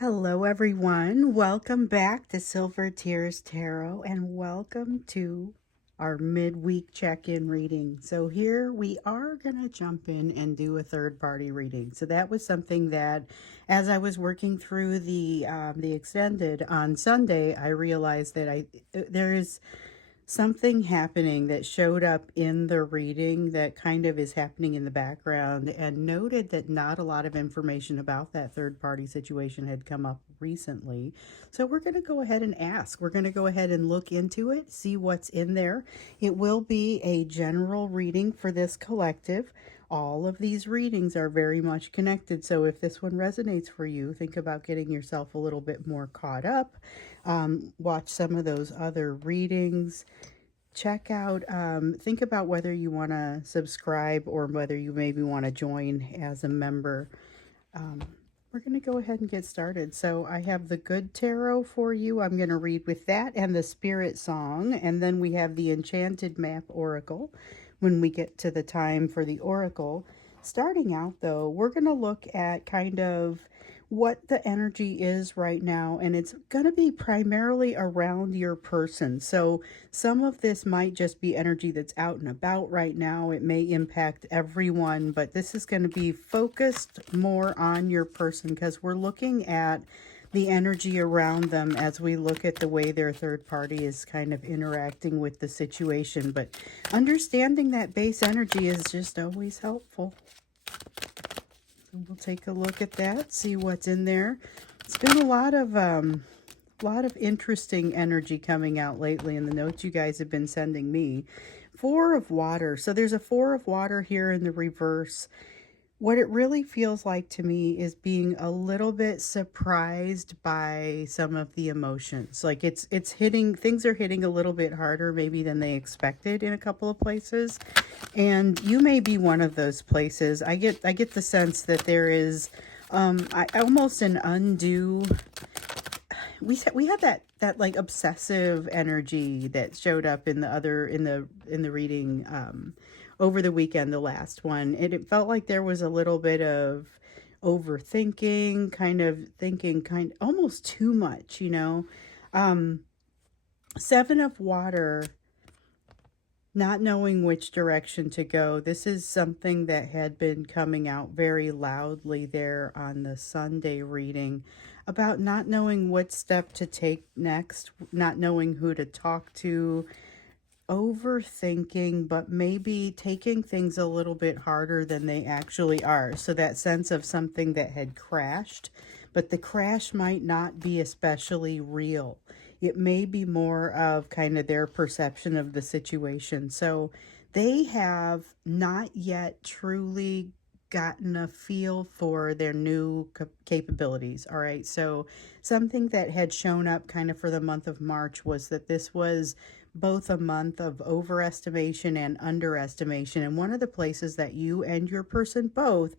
Hello, everyone. Welcome back to Silver Tears Tarot, and welcome to our midweek check-in reading. So here we are going to jump in and do a third-party reading. So that was something that, as I was working through the extended on Sunday, I realized that there is something happening that showed up in the reading that kind of is happening in the background, and noted that not a lot of information about that third party situation had come up recently. So we're going to go ahead and ask. We're going to go ahead and look into it, see what's in there. It will be a general reading for this collective. All of these readings are very much connected. So if this one resonates for you, think about getting yourself a little bit more caught up. Watch some of those other readings. Check out, think about whether you want to subscribe or whether you maybe want to join as a member. We're going to go ahead and get started. So I have the Good Tarot for you. I'm going to read with that and the Spirit Song. And then we have the Enchanted Map Oracle when we get to the time for the Oracle. Starting out, though, we're going to look at kind of what the energy is right now, and it's going to be primarily around your person. So some of this might just be energy that's out and about right now. It may impact everyone, but this is going to be focused more on your person because we're looking at the energy around them as we look at the way their third party is kind of interacting with the situation. But understanding that base energy is just always helpful. We'll take a look at that, see what's in there. It's been a lot of interesting energy coming out lately in the notes you guys have been sending me. Four of Water. So there's a Four of Water here in the reverse. What it really feels like to me is being a little bit surprised by some of the emotions. Like things are hitting a little bit harder maybe than they expected in a couple of places. And you may be one of those places. I get the sense that there is almost an undue. We had that like obsessive energy that showed up in the reading over the weekend, the last one. It felt like there was a little bit of overthinking, thinking almost too much, Seven of Water, not knowing which direction to go. This is something that had been coming out very loudly there on the Sunday reading about not knowing what step to take next, not knowing who to talk to, overthinking, but maybe taking things a little bit harder than they actually are. So that sense of something that had crashed, but the crash might not be especially real. It may be more of kind of their perception of the situation. So they have not yet truly gotten a feel for their new capabilities. All right. So something that had shown up kind of for the month of March was that this was both a month of overestimation and underestimation. And one of the places that you and your person both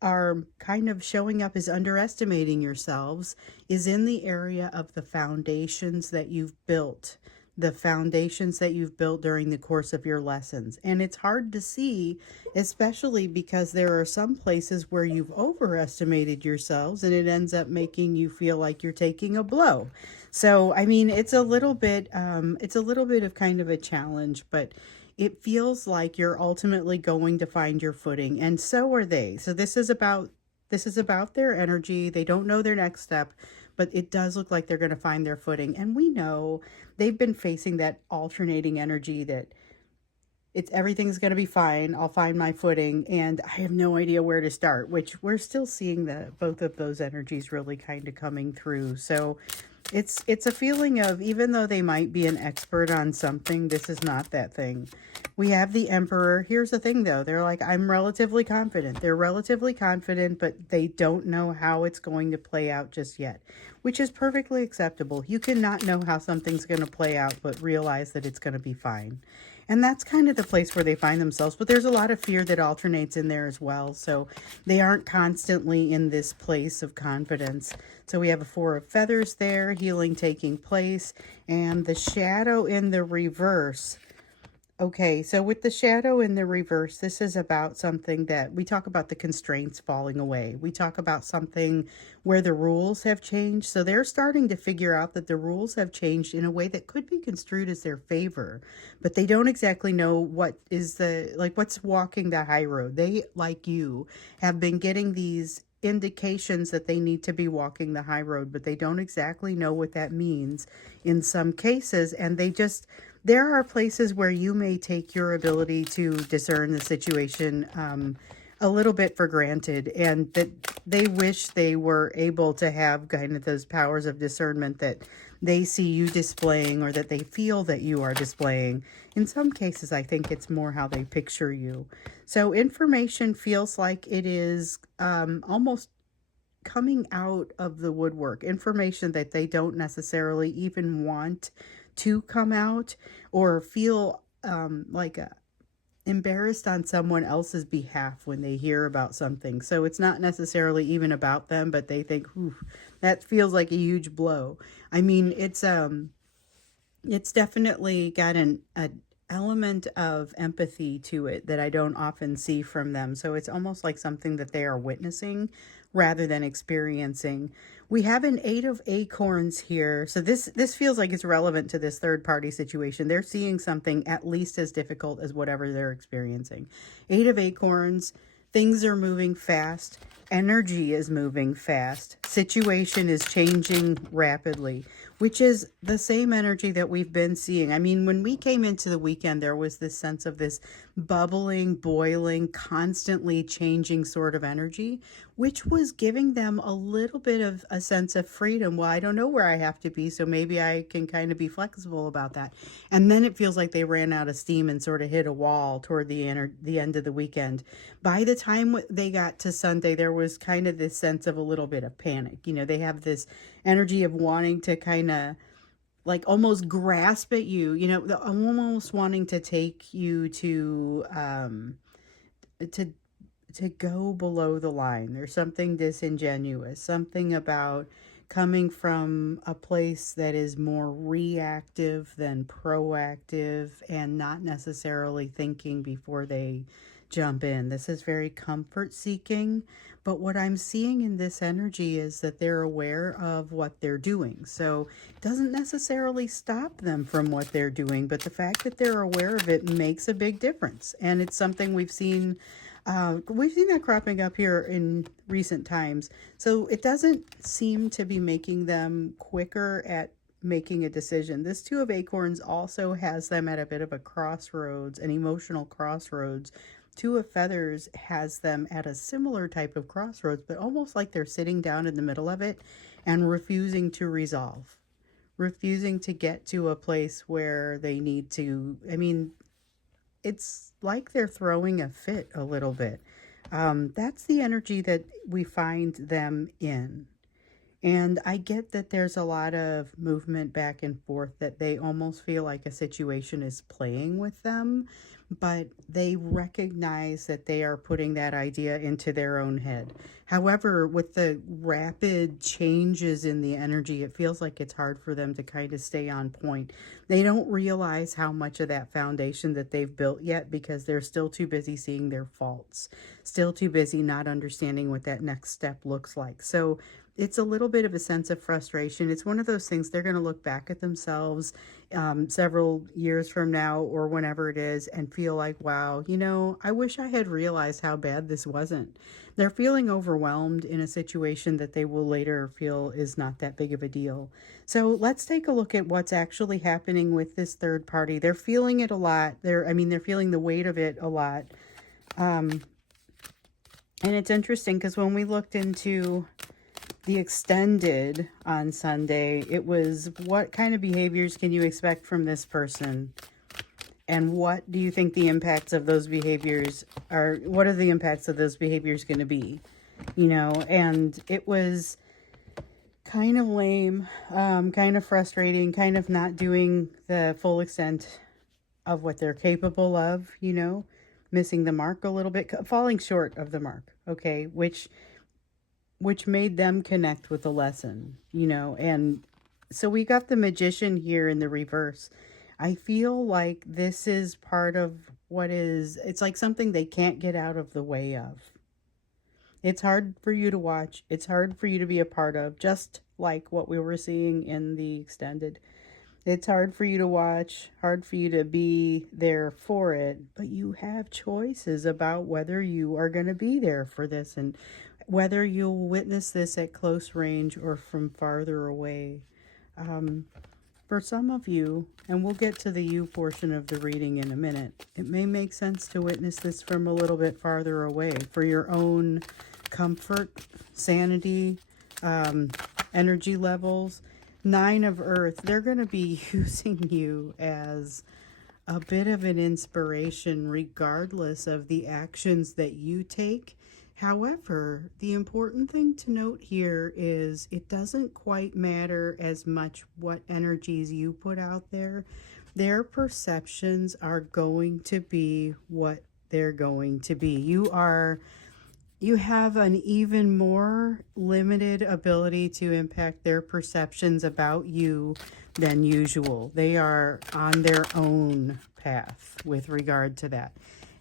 are kind of showing up as underestimating yourselves is in the area of the foundations that you've built. The foundations that you've built during the course of your lessons. And it's hard to see, especially because there are some places where you've overestimated yourselves and it ends up making you feel like you're taking a blow. So, I mean, it's a little bit of kind of a challenge, but it feels like you're ultimately going to find your footing, and so are they. So this is about their energy. They don't know their next step, but it does look like they're going to find their footing. And we know they've been facing that alternating energy that everything's going to be fine. I'll find my footing, and I have no idea where to start, which we're still seeing both of those energies really kind of coming through. So it's a feeling of, even though they might be an expert on something, this is not that thing. We have the Emperor. Here's the thing, though. They're like, I'm relatively confident. They're relatively confident, but they don't know how it's going to play out just yet, which is perfectly acceptable. You cannot know how something's going to play out, but realize that it's going to be fine. And that's kind of the place where they find themselves. But there's a lot of fear that alternates in there as well. So they aren't constantly in this place of confidence. So we have a Four of Feathers there, healing taking place, and the Shadow in the reverse. Okay, so with the shadow in the reverse, this is about something that we talk about the constraints falling away. We talk about something where the rules have changed. So they're starting to figure out that the rules have changed in a way that could be construed as their favor, but they don't exactly know what is what's walking the high road. They, like you, have been getting these indications that they need to be walking the high road, but they don't exactly know what that means in some cases. And there are places where you may take your ability to discern the situation a little bit for granted, and that they wish they were able to have kind of those powers of discernment that they see you displaying or that they feel that you are displaying. In some cases, I think it's more how they picture you. So information feels like it is almost coming out of the woodwork, information that they don't necessarily even want to come out or feel embarrassed on someone else's behalf when they hear about something. So it's not necessarily even about them, but they think, "Ooh, that feels like a huge blow." I mean, it's definitely got an element of empathy to it that I don't often see from them. So it's almost like something that they are witnessing rather than experiencing. We have an 8 of acorns here. So this feels like it's relevant to this third party situation. They're seeing something at least as difficult as whatever they're experiencing. 8 of acorns, things are moving fast. Energy is moving fast. Situation is changing rapidly, which is the same energy that we've been seeing. I mean, when we came into the weekend, there was this sense of this bubbling, boiling, constantly changing sort of energy, which was giving them a little bit of a sense of freedom. Well, I don't know where I have to be, so maybe I can kind of be flexible about that. And then it feels like they ran out of steam and sort of hit a wall toward the end of the weekend. By the time they got to Sunday, there was kind of this sense of a little bit of panic. You know, they have this energy of wanting to kind of like almost grasp at you, you know, almost wanting to take you to to go below the line. There's something disingenuous, something about coming from a place that is more reactive than proactive and not necessarily thinking before they jump in. This is very comfort seeking, but what I'm seeing in this energy is that they're aware of what they're doing. So it doesn't necessarily stop them from what they're doing, but the fact that they're aware of it makes a big difference. And it's something we've seen that cropping up here in recent times. So it doesn't seem to be making them quicker at making a decision. This 2 of acorns also has them at a bit of a crossroads, an emotional crossroads. 2 of feathers has them at a similar type of crossroads, but almost like they're sitting down in the middle of it and refusing to resolve, refusing to get to a place where they need to. I mean, it's like they're throwing a fit a little bit. That's the energy that we find them in. And I get that there's a lot of movement back and forth, that they almost feel like a situation is playing with them, but they recognize that they are putting that idea into their own head. However, with the rapid changes in the energy, it feels like it's hard for them to kind of stay on point. They don't realize how much of that foundation that they've built yet because they're still too busy seeing their faults, still too busy not understanding what that next step looks like. So it's a little bit of a sense of frustration. It's one of those things they're going to look back at themselves several years from now or whenever it is and feel like, wow, you know, I wish I had realized how bad this wasn't. They're feeling overwhelmed in a situation that they will later feel is not that big of a deal. So let's take a look at what's actually happening with this third party. They're feeling it a lot. They're feeling the weight of it a lot. And it's interesting because when we looked into the extended on Sunday, it was what kind of behaviors can you expect from this person? And what do you think the impacts of those behaviors are? What are the impacts of those behaviors going to be? You know, and it was kind of lame, kind of frustrating, kind of not doing the full extent of what they're capable of, you know, missing the mark a little bit, falling short of the mark, okay, which made them connect with the lesson, you know. And so we got the Magician here in the reverse. I feel like this is part of it's like something they can't get out of the way of. It's hard for you to watch. It's hard for you to be a part of, just like what we were seeing in the extended. It's hard for you to watch, hard for you to be there for it, but you have choices about whether you are going to be there for this and whether you'll witness this at close range or from farther away. For some of you, and we'll get to the you portion of the reading in a minute, it may make sense to witness this from a little bit farther away for your own comfort, sanity, energy levels. Nine of Earth, they're going to be using you as a bit of an inspiration regardless of the actions that you take. However, the important thing to note here is it doesn't quite matter as much what energies you put out there. Their perceptions are going to be what they're going to be. You have an even more limited ability to impact their perceptions about you than usual. They are on their own path with regard to that.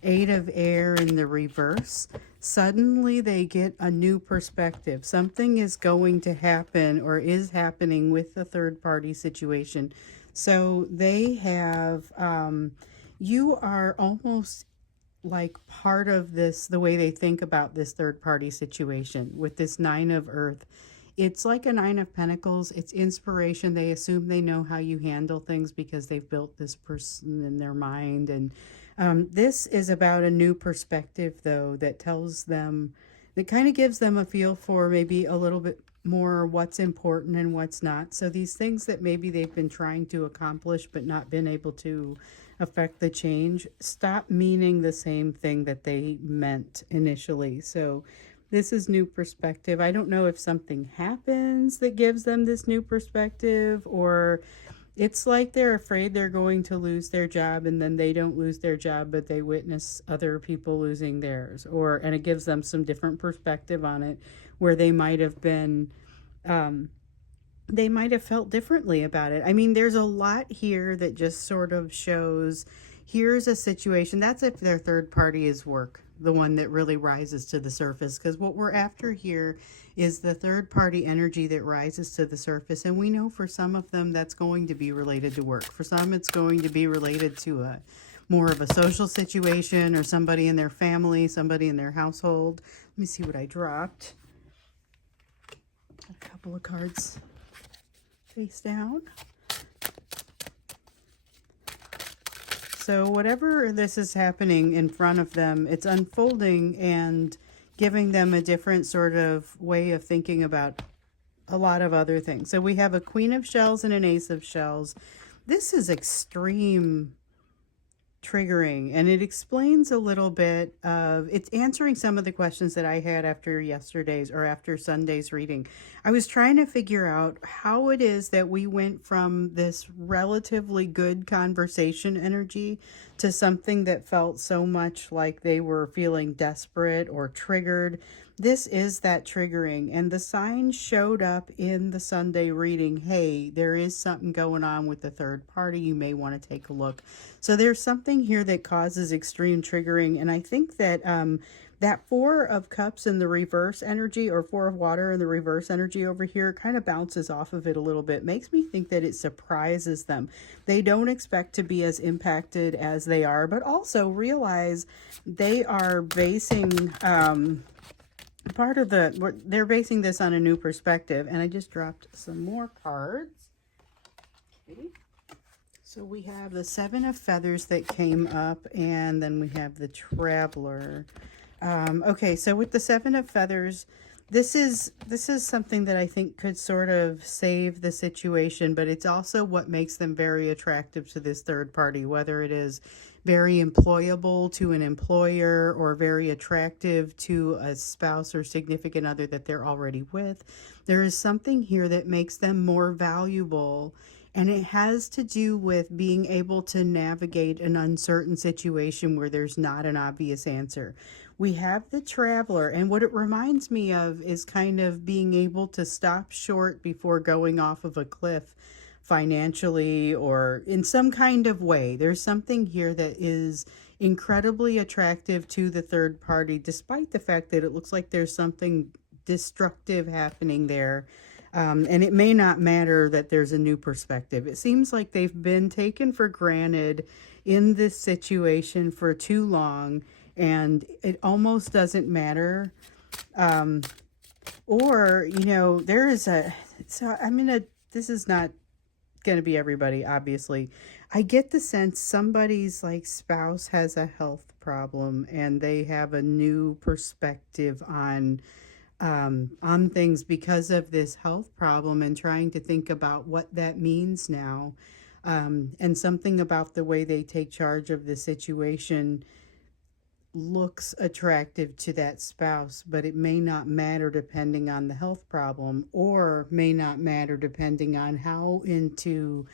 Eight of Air in the reverse. Suddenly they get a new perspective. Something is going to happen or is happening with the third party situation. So they have, you are almost like part of this, the way they think about this third party situation with this Nine of Earth. It's like a Nine of Pentacles. It's inspiration. They assume they know how you handle things because they've built this person in their mind. And this is about a new perspective, though, that tells them, that kind of gives them a feel for maybe a little bit more what's important and what's not. So these things that maybe they've been trying to accomplish but not been able to affect the change stop meaning the same thing that they meant initially. So this is new perspective. I don't know if something happens that gives them this new perspective, or it's like they're afraid they're going to lose their job and then they don't lose their job, but they witness other people losing theirs, and it gives them some different perspective on it where they might have been, they might have felt differently about it. I mean, there's a lot here that just sort of shows here's a situation. That's if their third party is work, the one that really rises to the surface. Because what we're after here is the third party energy that rises to the surface. And we know for some of them that's going to be related to work. For some, it's going to be related to a more of a social situation or somebody in their family, somebody in their household. Let me see what I dropped. A couple of cards face down. So whatever this is happening in front of them, it's unfolding and giving them a different sort of way of thinking about a lot of other things. So we have a Queen of Shells and an Ace of Shells. This is extreme triggering, and it explains a little bit of, it's answering some of the questions that I had after yesterday's or after Sunday's reading. I was trying to figure out how it is that we went from this relatively good conversation energy to something that felt so much like they were feeling desperate or triggered. This is that triggering, and the signs showed up in the Sunday reading. Hey, there is something going on with the third party. You may want to take a look. So there's something here that causes extreme triggering, and I think that that Four of Cups in the reverse energy, or Four of Water in the reverse energy over here, kind of bounces off of it a little bit. Makes me think that it surprises them. They don't expect to be as impacted as they are, but also realize they are basing they're basing this on a new perspective. And I just dropped some more cards. Okay. So we have the Seven of Feathers that came up, and then we have the Traveler. Okay, so with the Seven of Feathers, this is something that I think could sort of save the situation, but it's also what makes them very attractive to this third party, whether it is very employable to an employer or very attractive to a spouse or significant other that they're already with. There is something here that makes them more valuable, and it has to do with being able to navigate an uncertain situation where there's not an obvious answer. We have the Traveler, and what it reminds me of is kind of being able to stop short before going off of a cliff. financially or in some kind of way. There's something here that is incredibly attractive to the third party, despite the fact that it looks like there's something destructive happening there. And it may not matter that there's a new perspective. It seems like they've been taken for granted in this situation for too long, and it almost doesn't matter. Or, there is this is not going to be everybody, obviously. I get the sense somebody's like spouse has a health problem and they have a new perspective on things because of this health problem, and trying to think about what that means now. And something about the way they take charge of the situation looks attractive to that spouse, but it may not matter depending on the health problem, or may not matter depending on how into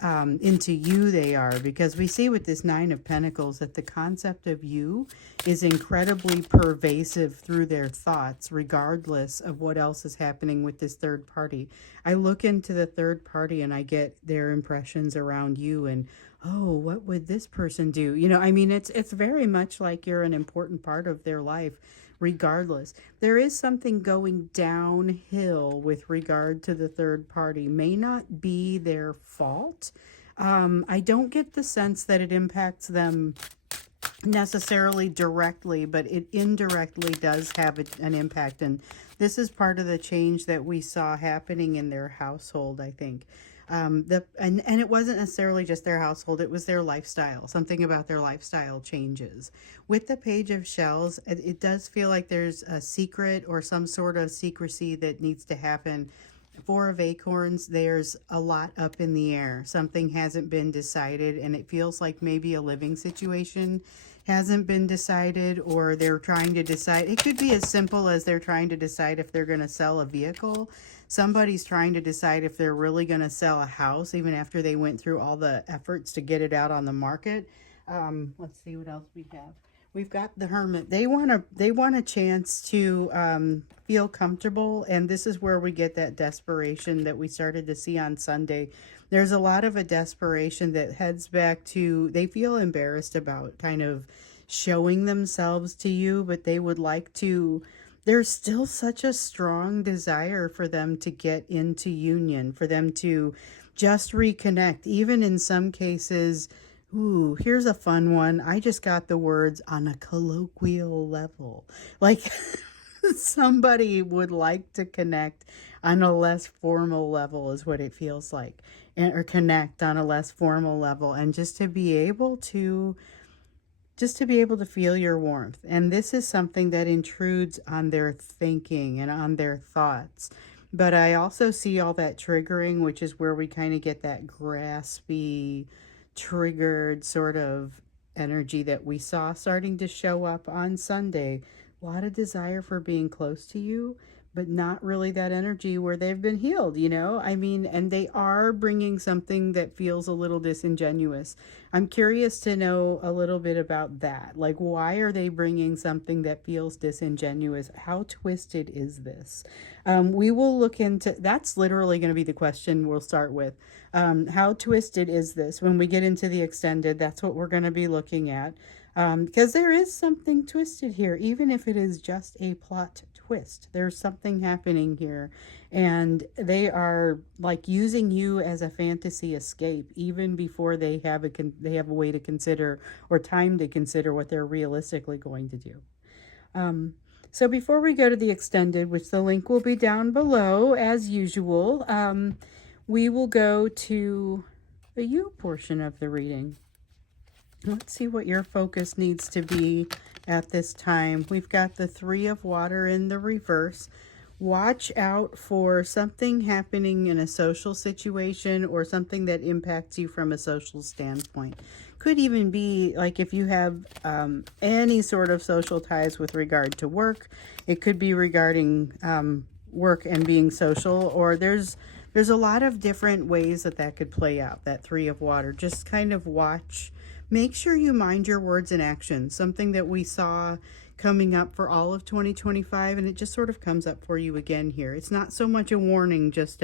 you they are, because we see with this Nine of Pentacles that the concept of you is incredibly pervasive through their thoughts, regardless of what else is happening with this third party. I look into the third party and I get their impressions around you, and oh, what would this person do? It's very much like you're an important part of their life. Regardless, there is something going downhill with regard to the third party. May not be their fault. I don't get the sense that it impacts them necessarily directly, but it indirectly does have an impact. And this is part of the change that we saw happening in their household, I think. And it wasn't necessarily just their household, it was their lifestyle. Something about their lifestyle changes. With the Page of Shells, it does feel like there's a secret or some sort of secrecy that needs to happen. Four of Acorns, there's a lot up in the air. Something hasn't been decided, and it feels like maybe a living situation hasn't been decided, or they're trying to decide. It could be as simple as they're trying to decide if they're going to sell a vehicle. Somebody's trying to decide if they're really going to sell a house, even after they went through all the efforts to get it out on the market. Let's see what else we have. We've got the Hermit. They want a chance to feel comfortable, and this is where we get that desperation that we started to see on Sunday. There's a lot of a desperation that heads back to, they feel embarrassed about kind of showing themselves to you, but they would like to. There's still such a strong desire for them to get into union, for them to just reconnect, even in some cases. Ooh, here's a fun one. I just got the words on a colloquial level. Like somebody would like to connect on a less formal level is what it feels like. Or connect on a less formal level, and just to be able to feel your warmth. And this is something that intrudes on their thinking and on their thoughts. But I also see all that triggering, which is where we kind of get that graspy, triggered sort of energy that we saw starting to show up on Sunday. A lot of desire for being close to you, but not really that energy where they've been healed, and they are bringing something that feels a little disingenuous. I'm curious to know a little bit about that. Like, why are they bringing something that feels disingenuous? How twisted is this? We will look into, that's literally going to be the question we'll start with. How twisted is this? When we get into the extended, that's what we're going to be looking at. Because there is something twisted here, even if it is just a plot twist. There's something happening here, and they are like using you as a fantasy escape, even before they have a way to consider, or time to consider, what they're realistically going to do. So before we go to the extended, which the link will be down below as usual, we will go to the you portion of the reading. Let's see what your focus needs to be at this time. We've got the Three of Water in the reverse. Watch out for something happening in a social situation, or something that impacts you from a social standpoint. Could even be like if you have any sort of social ties with regard to work. It could be regarding work and being social, or there's a lot of different ways that could play out, that Three of Water. Just kind of watch. Make sure you mind your words and actions. Something that we saw coming up for all of 2025, and it just sort of comes up for you again here. It's not so much a warning, just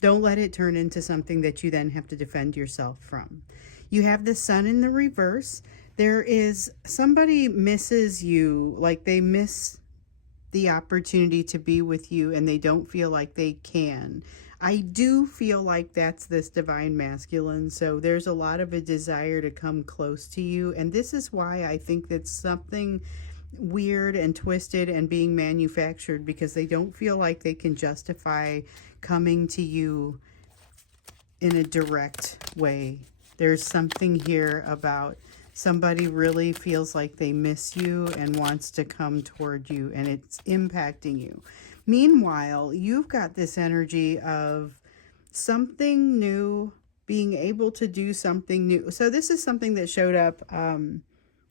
don't let it turn into something that you then have to defend yourself from. You have the sun in the reverse. There is somebody misses you, like they miss the opportunity to be with you and they don't feel like they can. I do feel like that's this divine masculine. So there's a lot of a desire to come close to you. And this is why I think that's something weird and twisted and being manufactured, because they don't feel like they can justify coming to you in a direct way. There's something here about somebody really feels like they miss you and wants to come toward you, and it's impacting you. Meanwhile, you've got this energy of something new, being able to do something new. So this is something that showed up.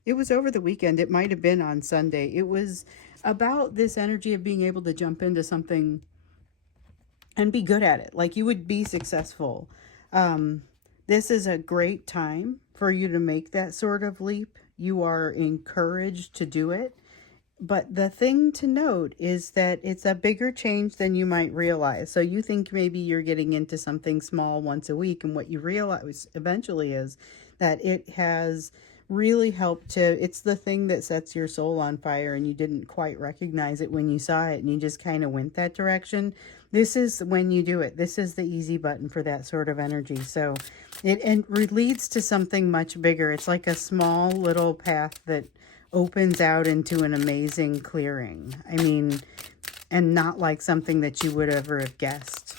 It was over the weekend. It might have been on Sunday. It was about this energy of being able to jump into something and be good at it. Like you would be successful. This is a great time for you to make that sort of leap. You are encouraged to do it. But the thing to note is that it's a bigger change than you might realize. So you think maybe you're getting into something small once a week, and what you realize eventually is that it has really helped to, it's the thing that sets your soul on fire, and you didn't quite recognize it when you saw it and you just kind of went that direction. This is when you do it. This is the easy button for that sort of energy. So it leads to something much bigger. It's like a small little path that opens out into an amazing clearing. I mean, and not like something that you would ever have guessed.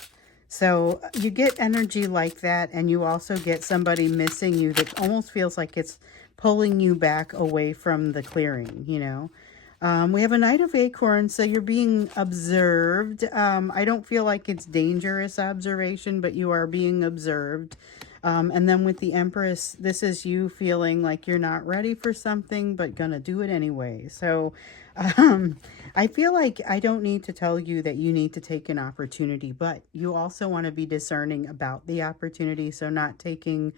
So you get energy like that, and you also get somebody missing you that almost feels like it's pulling you back away from the clearing, you know. We have a Knight of Acorns, so you're being observed. I don't feel like it's dangerous observation, but you are being observed. And then with the Empress, this is you feeling like you're not ready for something, but gonna do it anyway. So I feel like I don't need to tell you that you need to take an opportunity, but you also want to be discerning about the opportunity. So not taking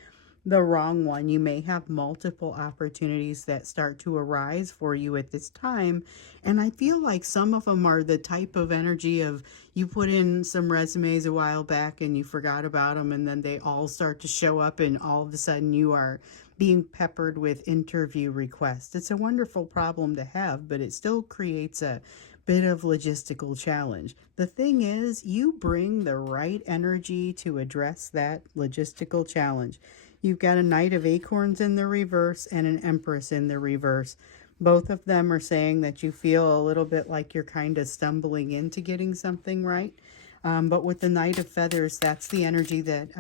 the wrong one. You may have multiple opportunities that start to arise for you at this time. And I feel like some of them are the type of energy of you put in some resumes a while back and you forgot about them, and then they all start to show up, and all of a sudden you are being peppered with interview requests. It's a wonderful problem to have, but it still creates a bit of logistical challenge. The thing is, you bring the right energy to address that logistical challenge. You've got a Knight of Acorns in the reverse and an Empress in the reverse. Both of them are saying that you feel a little bit like you're kind of stumbling into getting something right. But with the Knight of Feathers, that's the energy that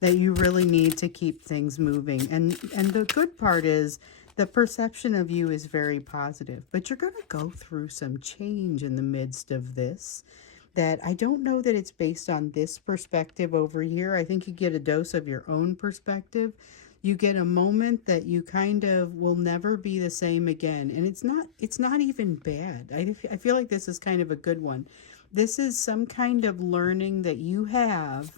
that you really need to keep things moving. And the good part is the perception of you is very positive. But you're going to go through some change in the midst of this. That I don't know that it's based on this perspective over here. I think you get a dose of your own perspective. You get a moment that you kind of will never be the same again. And it's not even bad. I feel like this is kind of a good one. This is some kind of learning that you have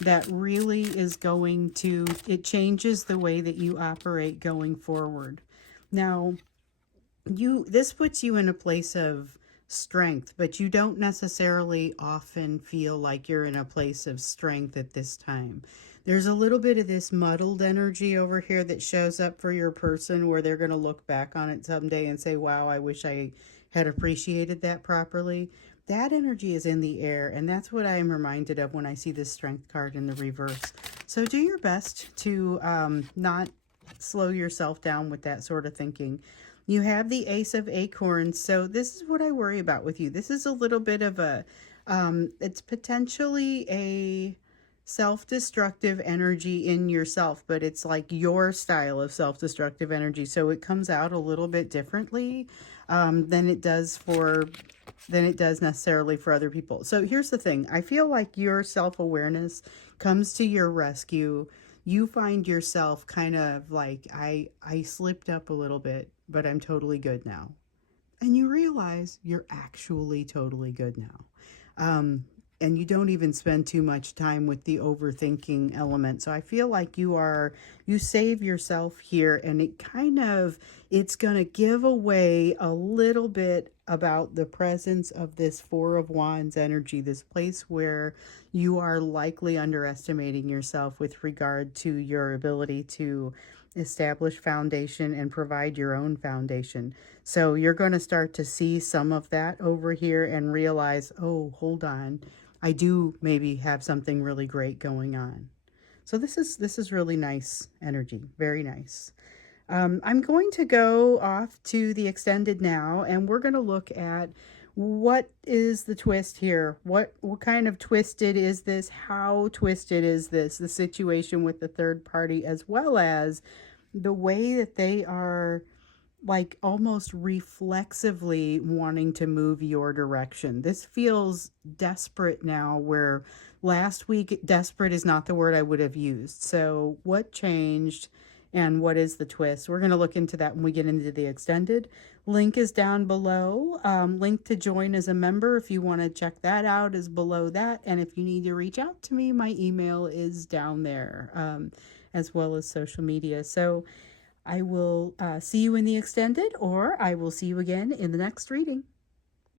that really is going to, it changes the way that you operate going forward. Now, this puts you in a place of strength, but you don't necessarily often feel like you're in a place of strength at this time. There's a little bit of this muddled energy over here that shows up for your person, where they're going to look back on it someday and say, wow, I wish I had appreciated that properly. That energy is in the air, and that's what I am reminded of when I see this strength card in the reverse. So do your best to not slow yourself down with that sort of thinking. You have the Ace of Acorns. So this is what I worry about with you. This is a little bit of a, it's potentially a self-destructive energy in yourself, but it's like your style of self-destructive energy. So it comes out a little bit differently than it does necessarily for other people. So here's the thing. I feel like your self-awareness comes to your rescue. You find yourself kind of like, I slipped up a little bit, but I'm totally good now. And you realize you're actually totally good now. and you don't even spend too much time with the overthinking element. So I feel like you save yourself here, and it's going to give away a little bit about the presence of this Four of Wands energy, this place where you are likely underestimating yourself with regard to your ability to establish foundation and provide your own foundation. So you're going to start to see some of that over here and realize, oh, hold on, I do maybe have something really great going on. So this is really nice energy, very nice. I'm going to go off to the extended now, and we're going to look at what is the twist here. What kind of twisted is this? How twisted is this? The situation with the third party, as well as the way that they are like almost reflexively wanting to move your direction. This feels desperate now, where last week desperate is not the word I would have used. So what changed and what is the twist? We're going to look into that when we get into the extended. Link is down below. Link to join as a member if you want to check that out is below that. And if you need to reach out to me, my email is down there, as well as social media. So I will see you in the extended, or I will see you again in the next reading.